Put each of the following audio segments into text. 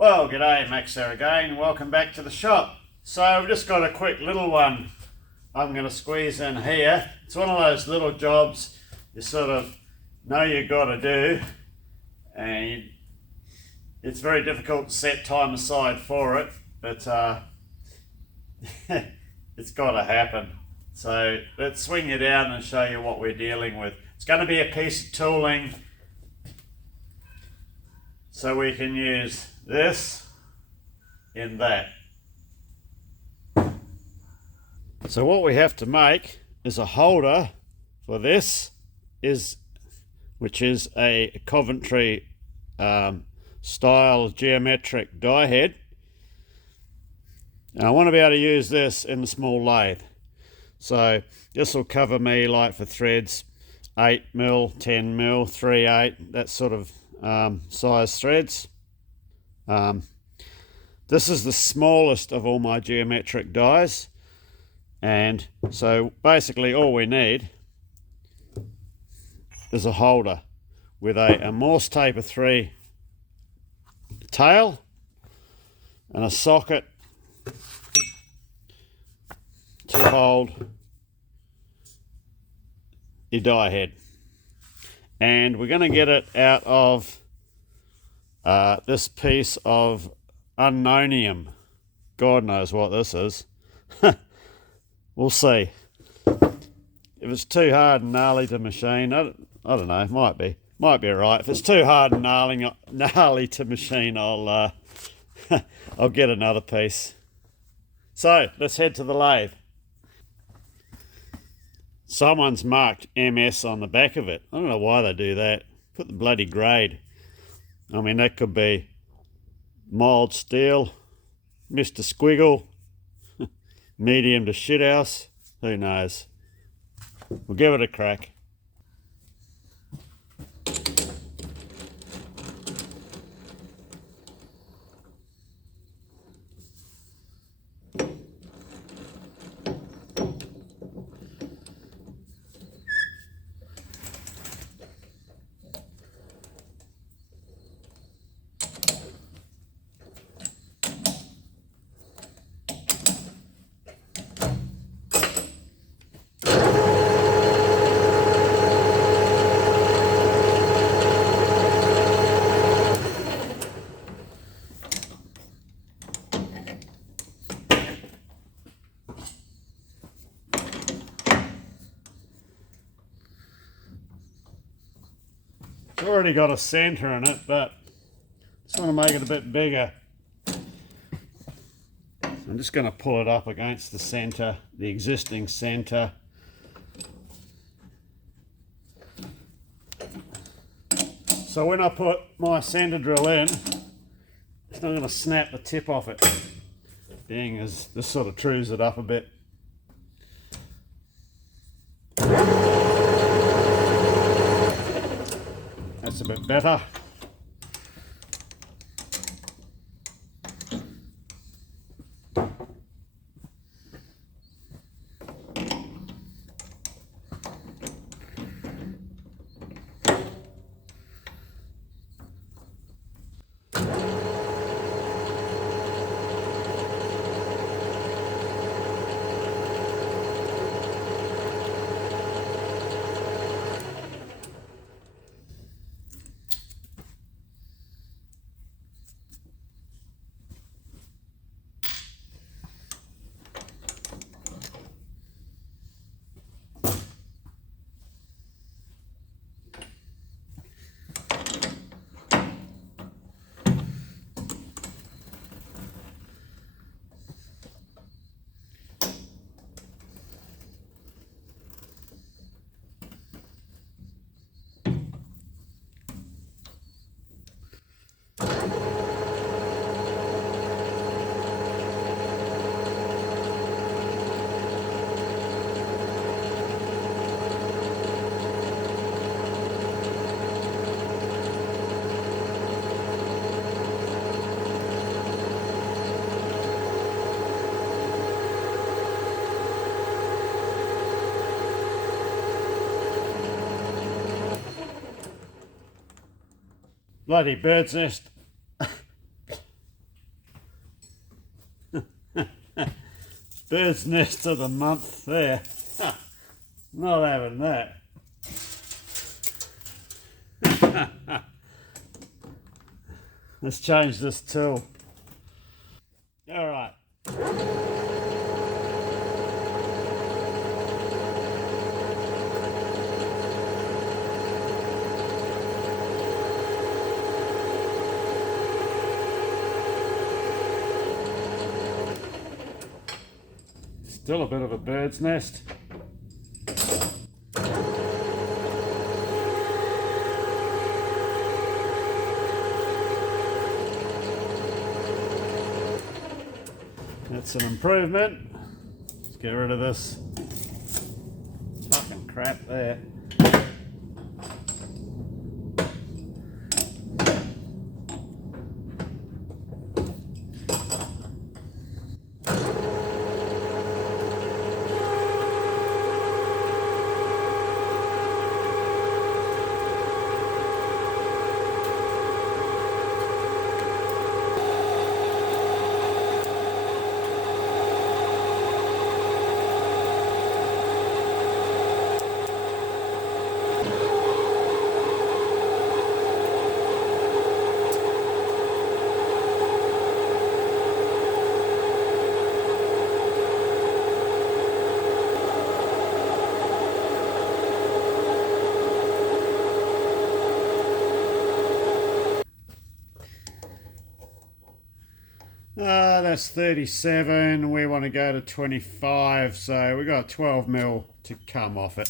Well, g'day, Max there again. Welcome back to the shop. So I've just got a quick little one I'm going to squeeze in here. It's one of those little jobs you sort of know you've got to do, and it's very difficult to set time aside for it, but it's got to happen. So let's swing you down and show you what we're dealing with. It's going to be a piece of tooling, so we can use this in that. So what we have to make is a holder for this, which is a Coventry style geometric die head. And I want to be able to use this in the small lathe. So this will cover me like for threads 8mm, 10mm, 3/8, that sort of size threads. This is the smallest of all my geometric dies, and so basically all we need is a holder with a Morse Taper 3 tail and a socket to hold your die head. And we're going to get it out of this piece of unknownium. God knows what this is. We'll see. If it's too hard and gnarly to machine, I don't know, might be alright. If it's too hard and gnarly to machine, I'll I'll get another piece. So let's head to the lathe. Someone's marked MS on the back of it. I don't know why they do that. Put the bloody grade. I mean, that could be mild steel, Mr. Squiggle, medium to shithouse, who knows. We'll give it a crack. It's already got a center in it, but just want to make it a bit bigger. I'm just going to pull it up against the center, the existing center. So when I put my center drill in, it's not going to snap the tip off it, being as this sort of trues it up a bit. That's a bit better. Bloody bird's nest. Bird's nest of the month there. Not having that. Let's change this tool. All right. Still a bit of a bird's nest. That's an improvement. Let's get rid of this fucking crap there. That's 37. We want to go to 25, so we got 12 mil to come off it.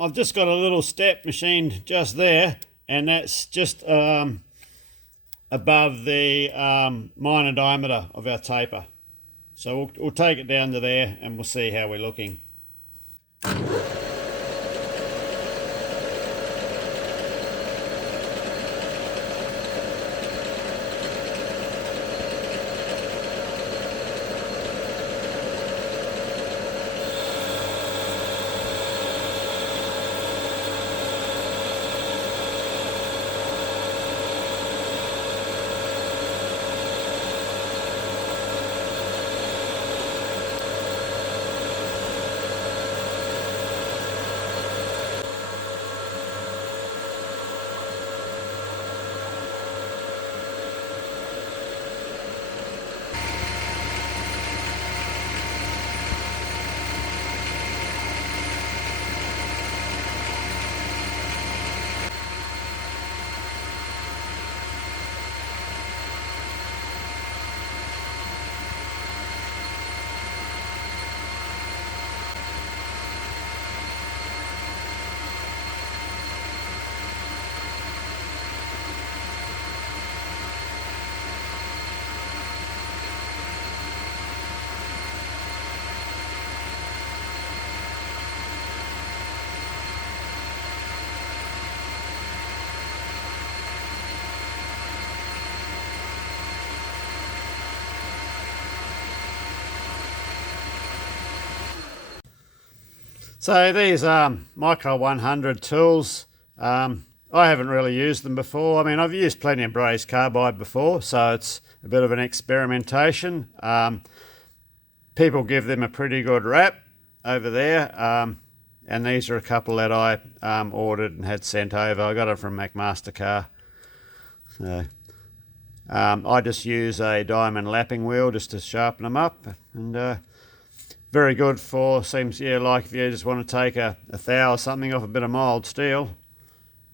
I've just got a little step machine just there, and that's just above the minor diameter of our taper. So we'll take it down to there and we'll see how we're looking. So these Micro 100 tools, I haven't really used them before. I mean, I've used plenty of brazed carbide before, so it's a bit of an experimentation. People give them a pretty good rap over there, and these are a couple that I ordered and had sent over. I got it from McMaster-Carr. So I just use a diamond lapping wheel just to sharpen them up, and very good for, seems, yeah, like if you just want to take a thou or something off a bit of mild steel,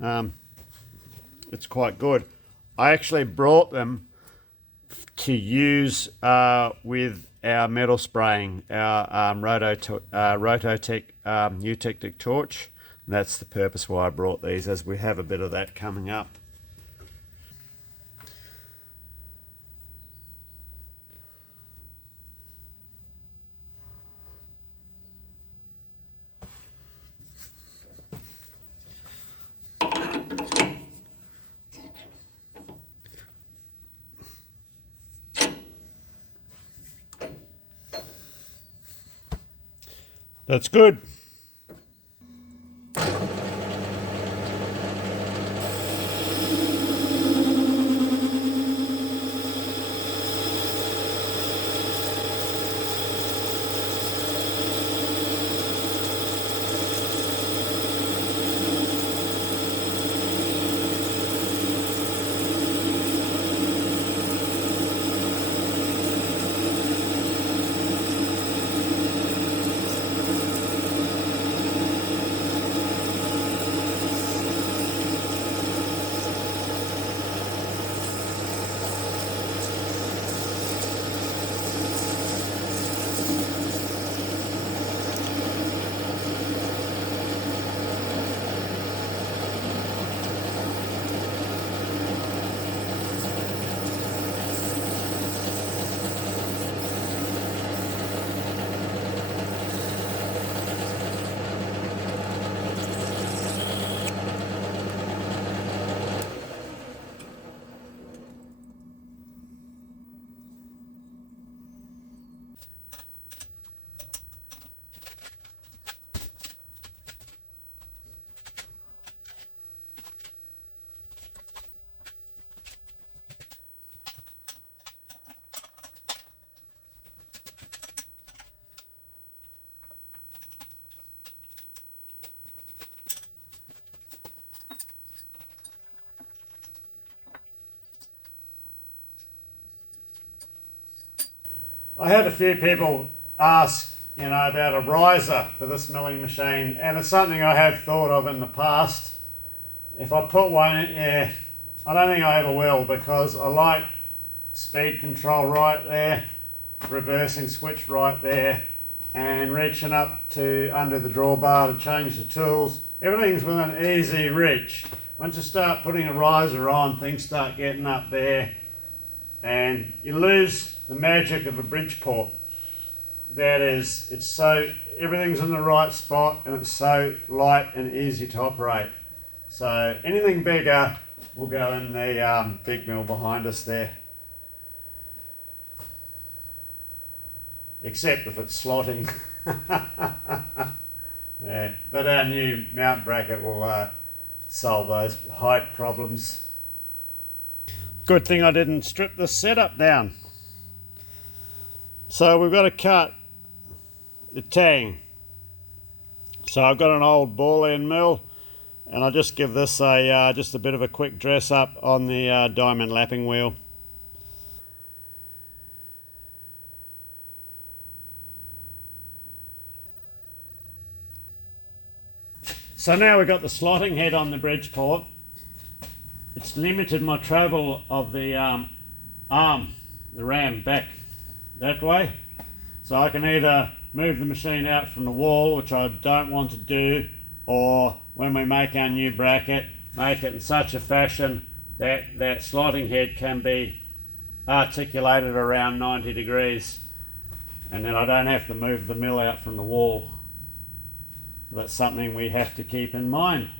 it's quite good. I actually brought them to use with our metal spraying, our Rototech new Technic torch. And that's the purpose why I brought these, as we have a bit of that coming up. That's good. I had a few people ask, about a riser for this milling machine, and it's something I have thought of in the past. If I put one in, yeah, I don't think I ever will, because I like speed control right there, reversing switch right there, and reaching up to under the drawbar to change the tools. Everything's within easy reach. Once you start putting a riser on, things start getting up there, and you lose the magic of a Bridgeport. That is, everything's in the right spot, and it's so light and easy to operate. So anything bigger will go in the big mill behind us there. Except if it's slotting. Yeah, but our new mount bracket will solve those height problems. Good thing I didn't strip this setup down. So we've got to cut the tang. So I've got an old ball end mill, and I'll just give this just a bit of a quick dress up on the diamond lapping wheel. So now we've got the slotting head on the Bridgeport. It's limited my travel of the arm, the ram, back that way. So I can either move the machine out from the wall, which I don't want to do, or when we make our new bracket, make it in such a fashion that that slotting head can be articulated around 90 degrees, and then I don't have to move the mill out from the wall. So that's something we have to keep in mind.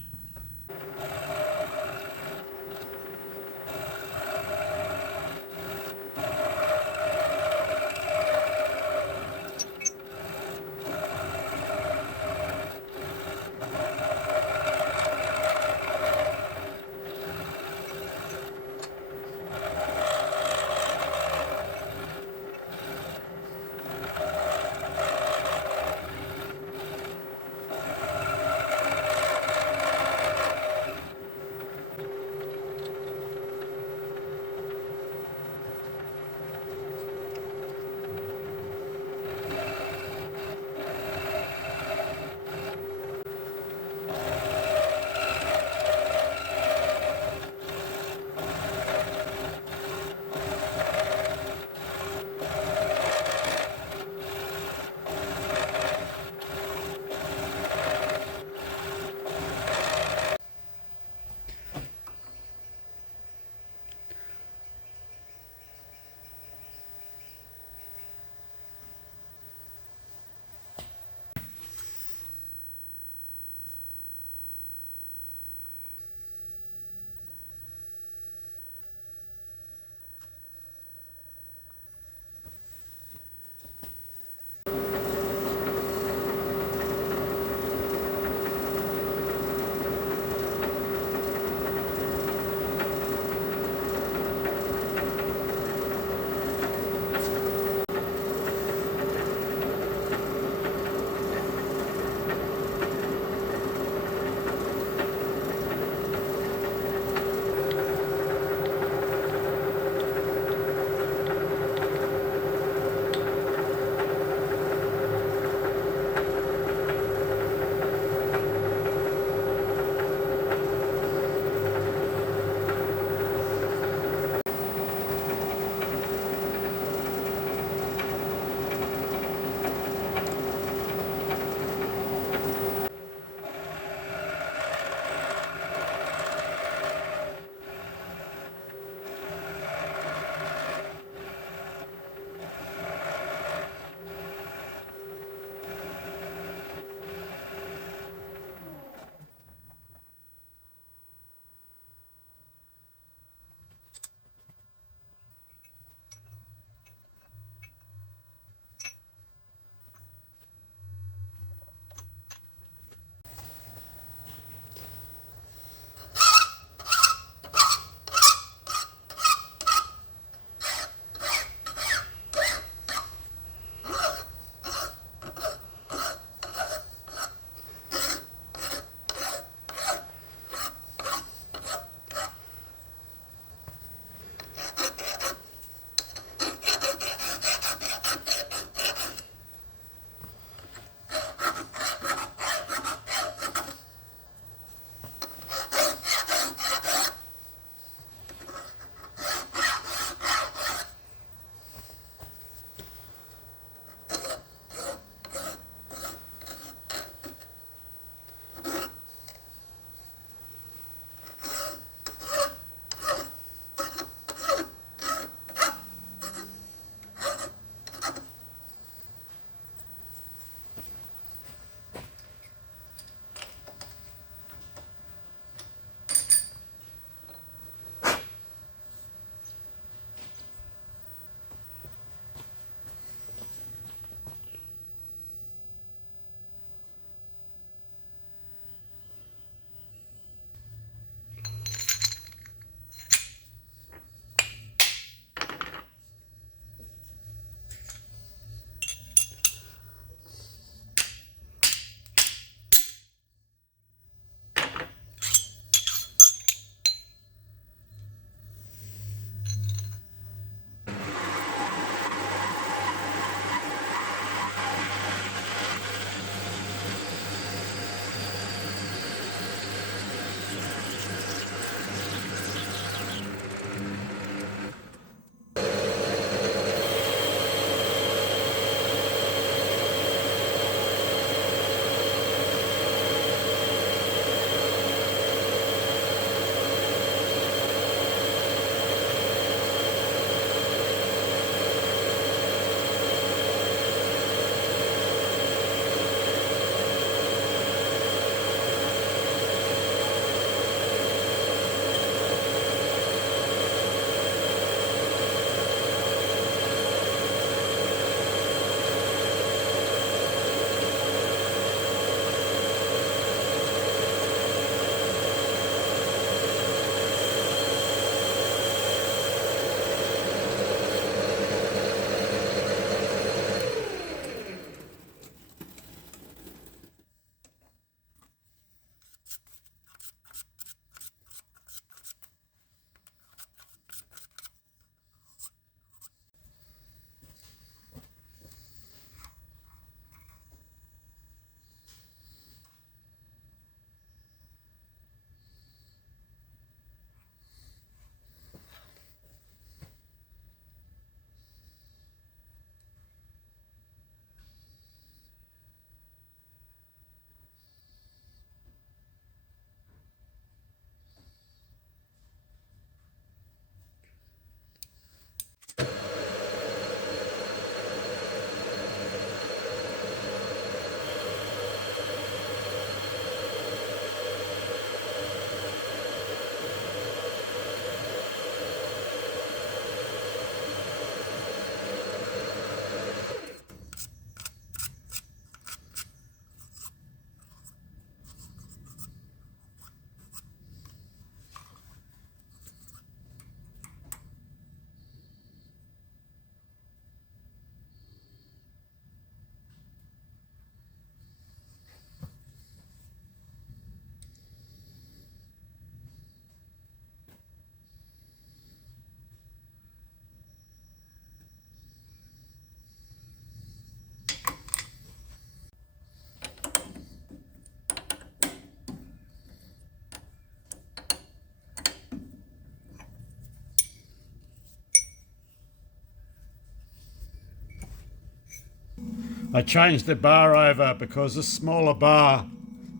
I changed the bar over because this smaller bar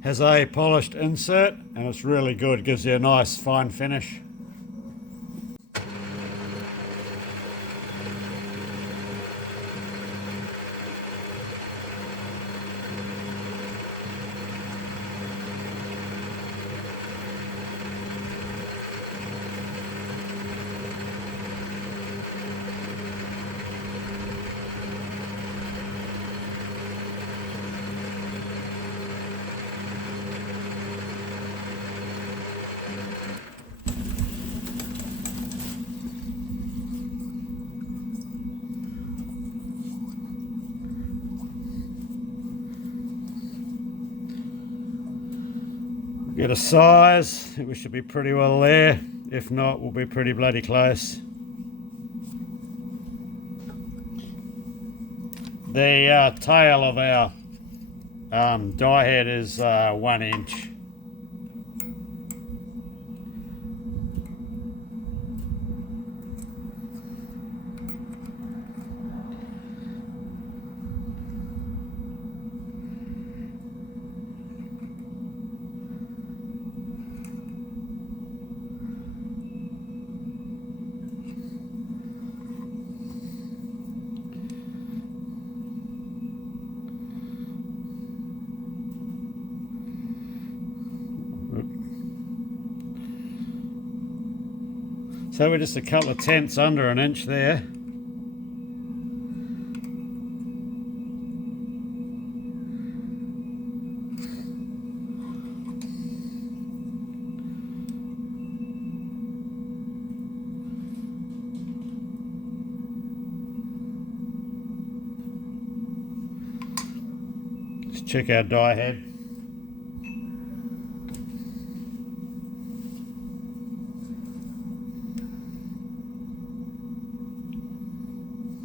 has a polished insert and it's really good, it gives you a nice fine finish. Get a size, I think we should be pretty well there. If not, we'll be pretty bloody close. The tail of our die head is 1 inch. So we're just a couple of tenths under an inch there. Let's check our die head.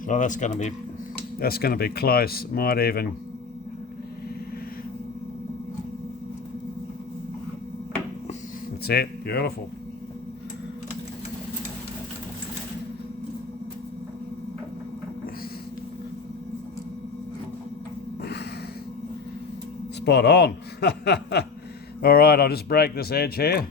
Well, that's going to be close. It might even. That's it. Beautiful. Spot on. All right, I'll just break this edge here.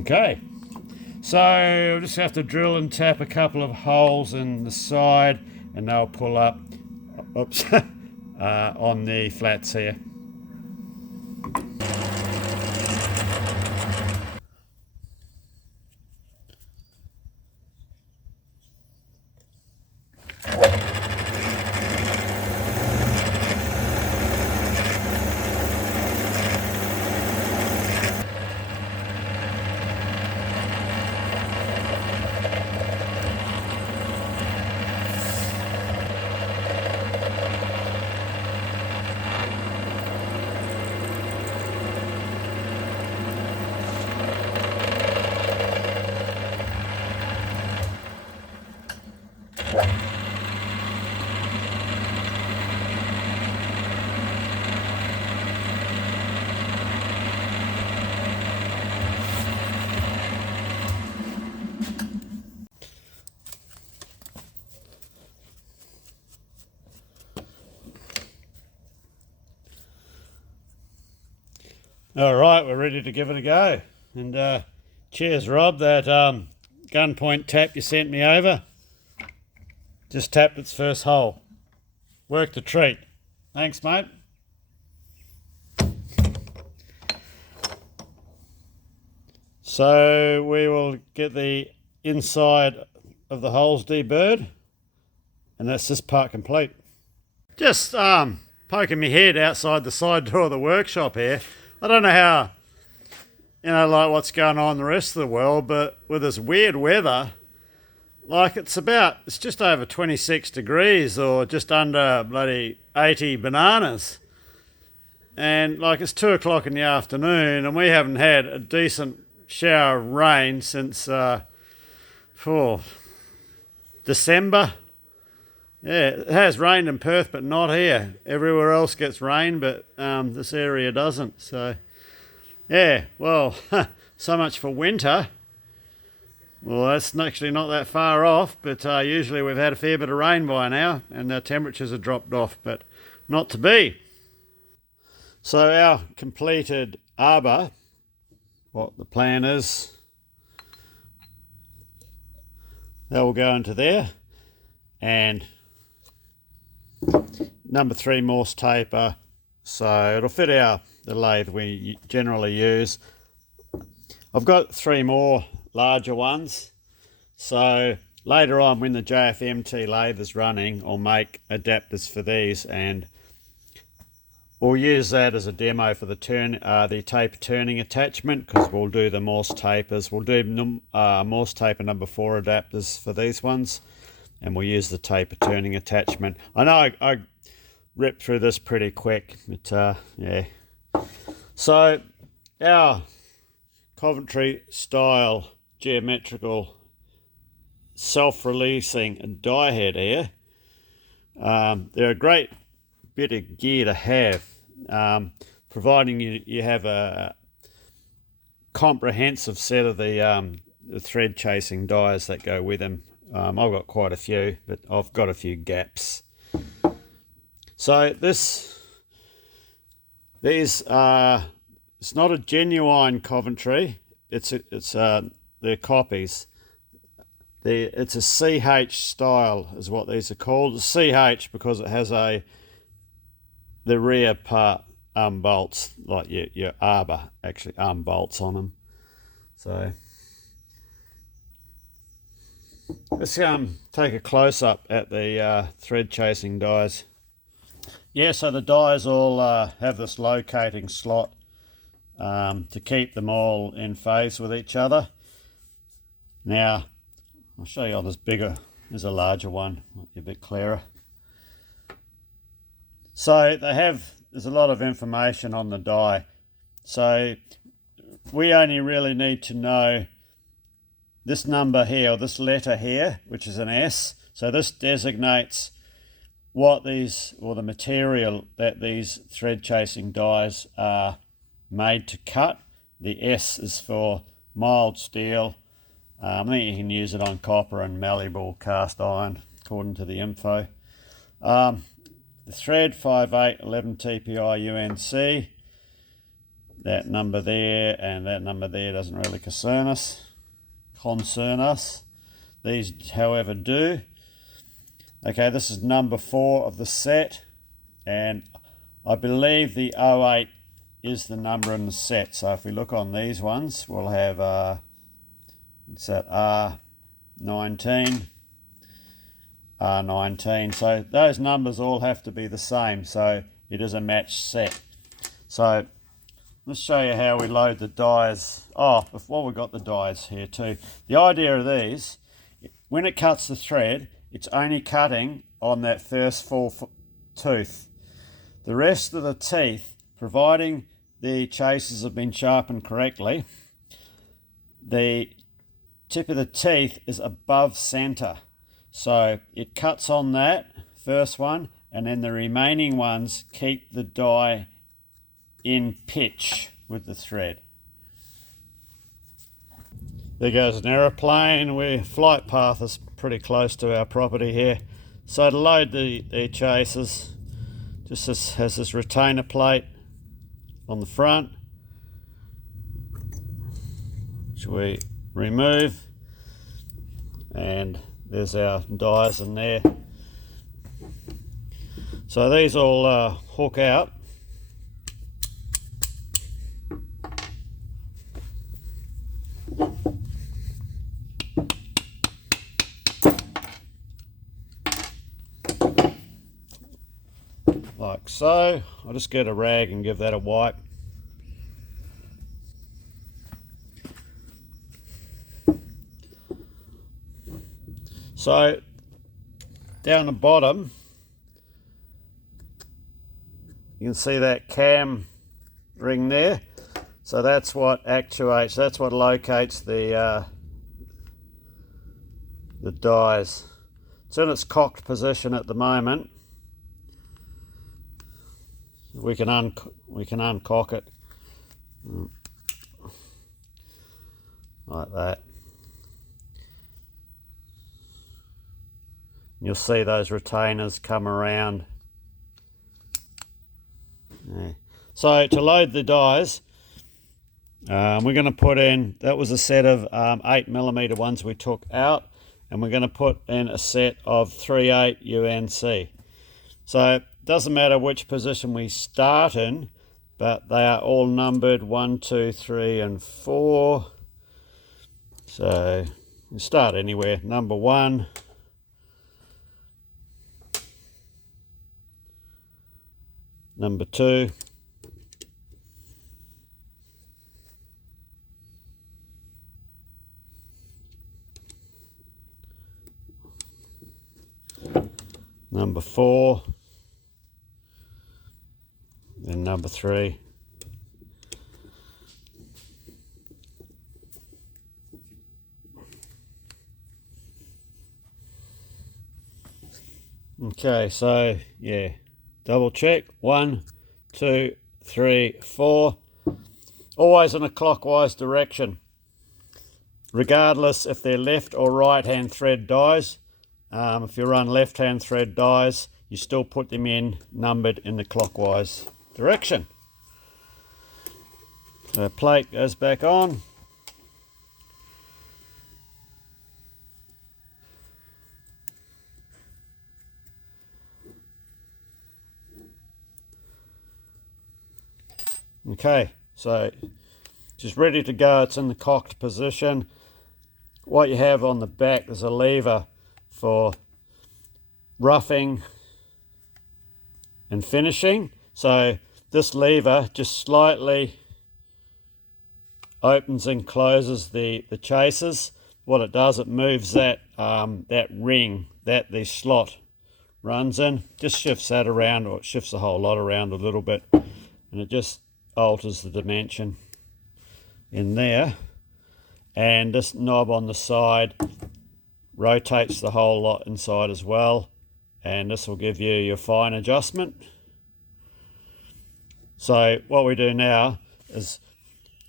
Okay, so we'll just have to drill and tap a couple of holes in the side and they'll pull up oops, on the flats here. All right, we're ready to give it a go. And cheers, Rob. That gunpoint tap you sent me over just tapped its first hole. Worked a treat. Thanks, mate. So we will get the inside of the holes deburred, and that's this part complete. Just poking my head outside the side door of the workshop here. I don't know how, like what's going on in the rest of the world, but with this weird weather, like it's just over 26 degrees or just under bloody 80 bananas. And like it's 2 o'clock in the afternoon and we haven't had a decent shower of rain since December. Yeah, it has rained in Perth, but not here. Everywhere else gets rain, but this area doesn't. So, yeah, well, so much for winter. Well, that's actually not that far off, but usually we've had a fair bit of rain by now, and the temperatures have dropped off, but not to be. So our completed arbor, what the plan is, that will go into there, and number 3 Morse Taper, so it'll fit the lathe we generally use. I've got 3 more larger ones, so later on when the JFMT lathe is running, I'll make adapters for these, and we'll use that as a demo for the taper turning attachment, because we'll do the Morse tapers. We'll do Morse Taper number 4 adapters for these ones, and we'll use the taper turning attachment. I know I ripped through this pretty quick, but yeah. So our Coventry style geometrical self-releasing die head here, they're a great bit of gear to have, providing you have a comprehensive set of the thread chasing dies that go with them. I've got quite a few, but I've got a few gaps. So these are, it's not a genuine Coventry. They're copies. It's a CH style is what these are called. CH because it has the rear part bolts, like your Arbor actually bolts on them. So let's take a close up at the thread chasing dies. Yeah, so the dies all have this locating slot to keep them all in phase with each other. Now I'll show you this bigger. There's a larger one, might be a bit clearer. So there's a lot of information on the die. So we only really need to know this number here, or this letter here, which is an S. So this designates what the material that these thread chasing dies are made to cut. The S is for mild steel. I think you can use it on copper and malleable cast iron, according to the info. The thread 5811 TPI UNC, that number there and that number there doesn't really concern us. These, however, do. Okay, this is number 4 of the set, and I believe the 08 is the number in the set. So if we look on these ones, we'll have it's that R19, R19. So those numbers all have to be the same, so it is a matched set. So let's show you how we load the dies. Oh, before we got the dies here too. The idea of these, when it cuts the thread, it's only cutting on that first full tooth. The rest of the teeth, providing the chasers have been sharpened correctly, the tip of the teeth is above center. So it cuts on that first one, and then the remaining ones keep the die in pitch with the thread. There goes an aeroplane. Our flight path is pretty close to our property here. So to load the chasers, just has this retainer plate on the front, which we remove, and there's our dies in there. So these all hook out. Like so. I'll just get a rag and give that a wipe. So down the bottom you can see that cam ring there. So that's what actuates, that's what locates the dies. It's in its cocked position at the moment. We can uncock it like that. You'll see those retainers come around. Yeah. So to load the dies, we're going to put in, that was a set of 8mm ones we took out, and we're going to put in a set of 3/8 UNC. So it doesn't matter which position we start in, but they are all numbered 1, 2, 3 and 4. So you start anywhere. Number 1, number 2, number 4, and number 3. Okay, so yeah, double check. 1, 2, 3, 4. Always in a clockwise direction, regardless if they're left or right hand thread dies. If you run left hand thread dies, you still put them in numbered in the clockwise direction. So plate goes back on. Okay, so just ready to go. It's in the cocked position. What you have on the back is a lever for roughing and finishing. So this lever just slightly opens and closes the chasers. What it does, it moves that that ring that the slot runs in, just shifts that around, or it shifts the whole lot around a little bit, and it just alters the dimension in there. And this knob on the side rotates the whole lot inside as well, and this will give you your fine adjustment. So what we do now is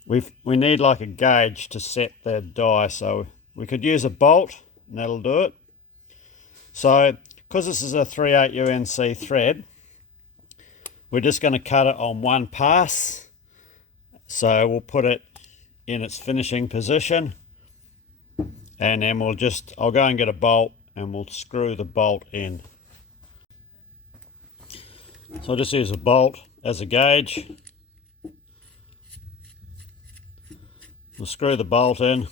we need like a gauge to set the die, so we could use a bolt and that'll do it. So because this is a 3/8 UNC thread, we're just going to cut it on one pass. So we'll put it in its finishing position, and then I'll go and get a bolt and we'll screw the bolt in. So I'll just use a bolt as a gauge. We'll screw the bolt in.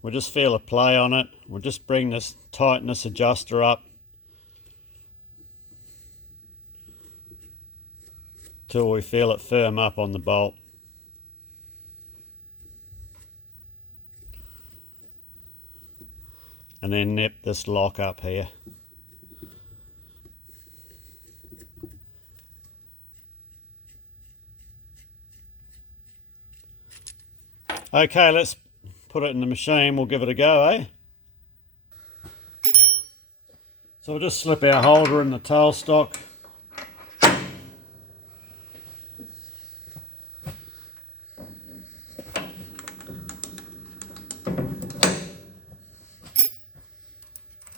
We'll just feel a play on it. We'll just bring this tightness adjuster up till we feel it firm up on the bolt. And then nip this lock up here. Okay, let's put it in the machine. We'll give it a go, eh? So we'll just slip our holder in the tailstock.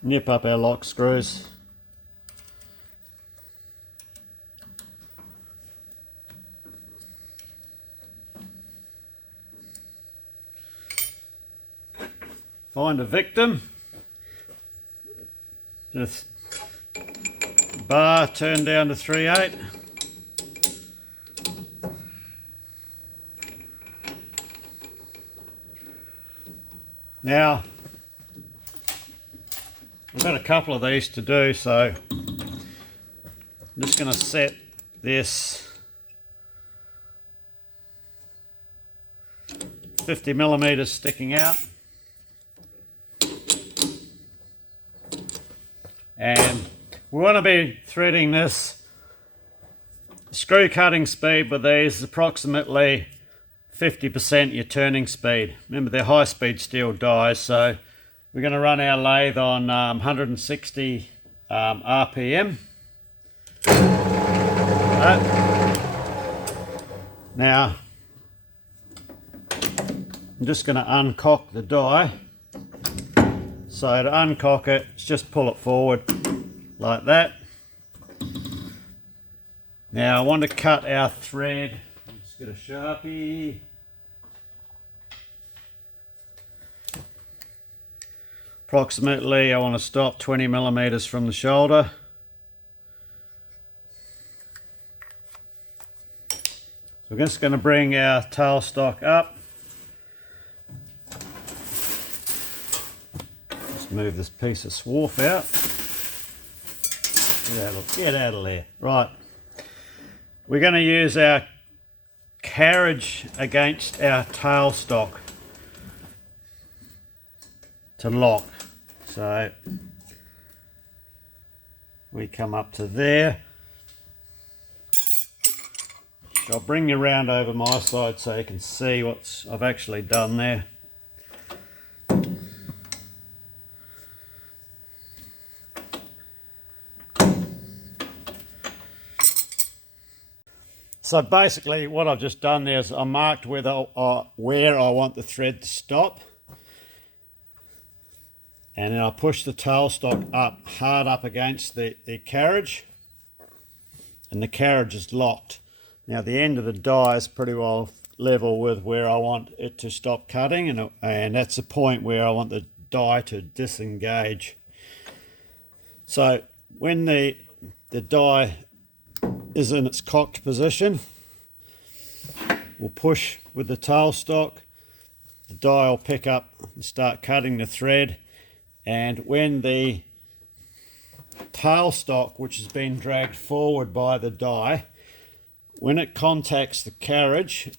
Nip up our lock screws. Find a victim. Just bar turn down to 3/8. Now I've got a couple of these to do, so I'm just going to set this 50mm sticking out. We want to be threading this screw cutting speed with these is approximately 50% your turning speed. Remember, they're high speed steel dies, so we're going to run our lathe on 160 RPM. Now I'm just going to uncock the die. So to uncock it, just pull it forward like that. Now I want to cut our thread. Let's get a Sharpie. Approximately, I want to stop 20 millimeters from the shoulder. So we're just going to bring our tailstock up. Just move this piece of swarf out. Get out of there. Right. We're going to use our carriage against our tailstock to lock. So we come up to there. I'll bring you around over my side so you can see what I've actually done there. So basically what I've just done there is I marked where I want the thread to stop. And then I push the tailstock up, hard up against the carriage. And the carriage is locked. Now the end of the die is pretty well level with where I want it to stop cutting, and that's the point where I want the die to disengage. So when the die is in its cocked position, we'll push with the tailstock, the die will pick up and start cutting the thread, and when the tailstock, which has been dragged forward by the die, when it contacts the carriage,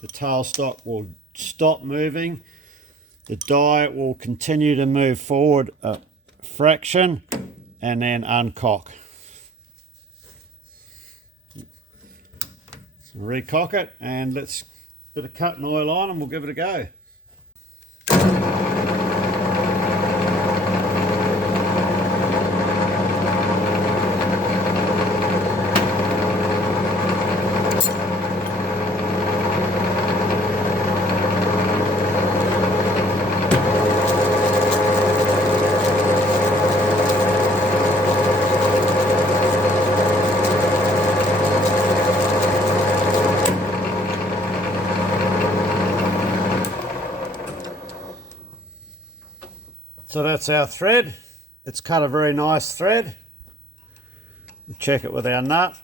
the tailstock will stop moving, the die will continue to move forward a fraction and then uncock. So recock it, and let's put a cutting oil on and we'll give it a go. So that's our thread. It's cut a very nice thread. We'll check it with our nut.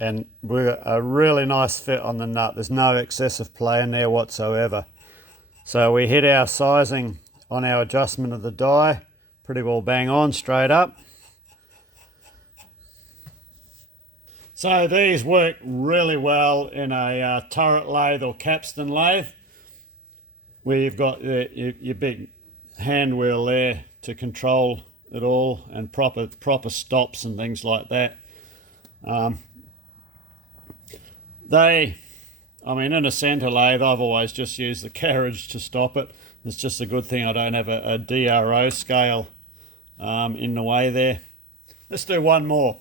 And we've got a really nice fit on the nut. There's no excessive play in there whatsoever. So we hit our sizing on our adjustment of the die, pretty well bang on, straight up. So these work really well in a turret lathe or capstan lathe, where you've got your big hand wheel there to control it all, and proper stops and things like that. In a centre lathe, I've always just used the carriage to stop it. It's just a good thing I don't have a DRO scale in the way there. Let's do one more.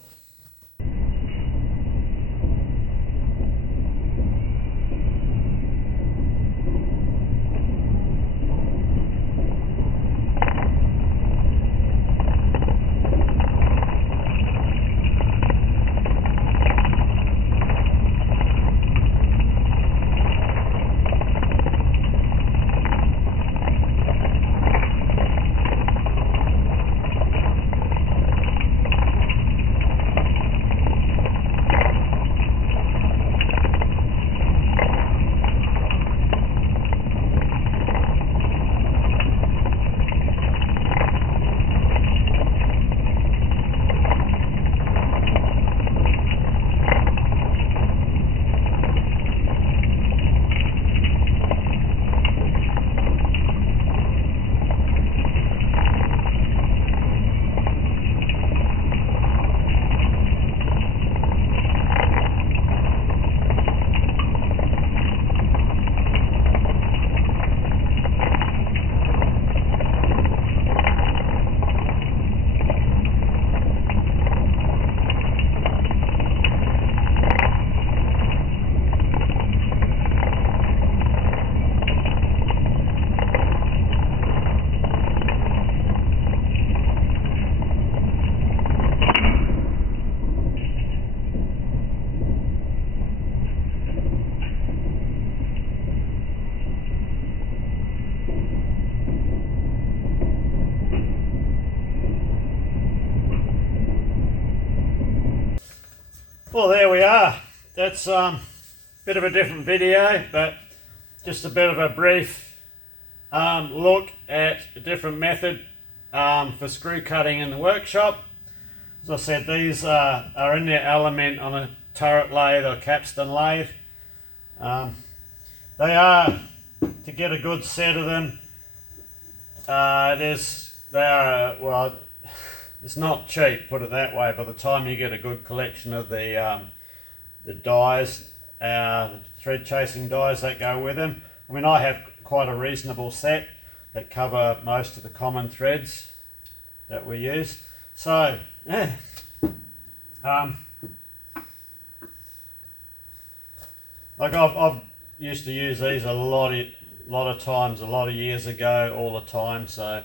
Well, there we are. That's bit of a different video, but just a bit of a brief look at a different method for screw cutting in the workshop. As I said, these are in their element on a turret lathe or capstan lathe. They are, to get a good set of them, well, it's not cheap, put it that way. By the time you get a good collection of the dies, the thread chasing dies that go with them. I mean, I have quite a reasonable set that cover most of the common threads that we use. So, yeah. Like I've used to use these a lot of times, a lot of years ago, all the time. So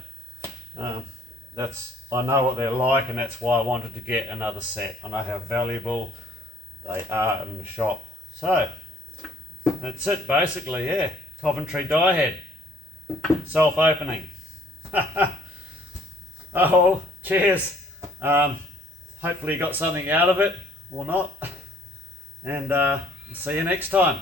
I know what they're like, and that's why I wanted to get another set. I know how valuable they are in the shop. So that's it basically, yeah. Coventry die head, self-opening. Oh, cheers. Hopefully you got something out of it, or not. And see you next time.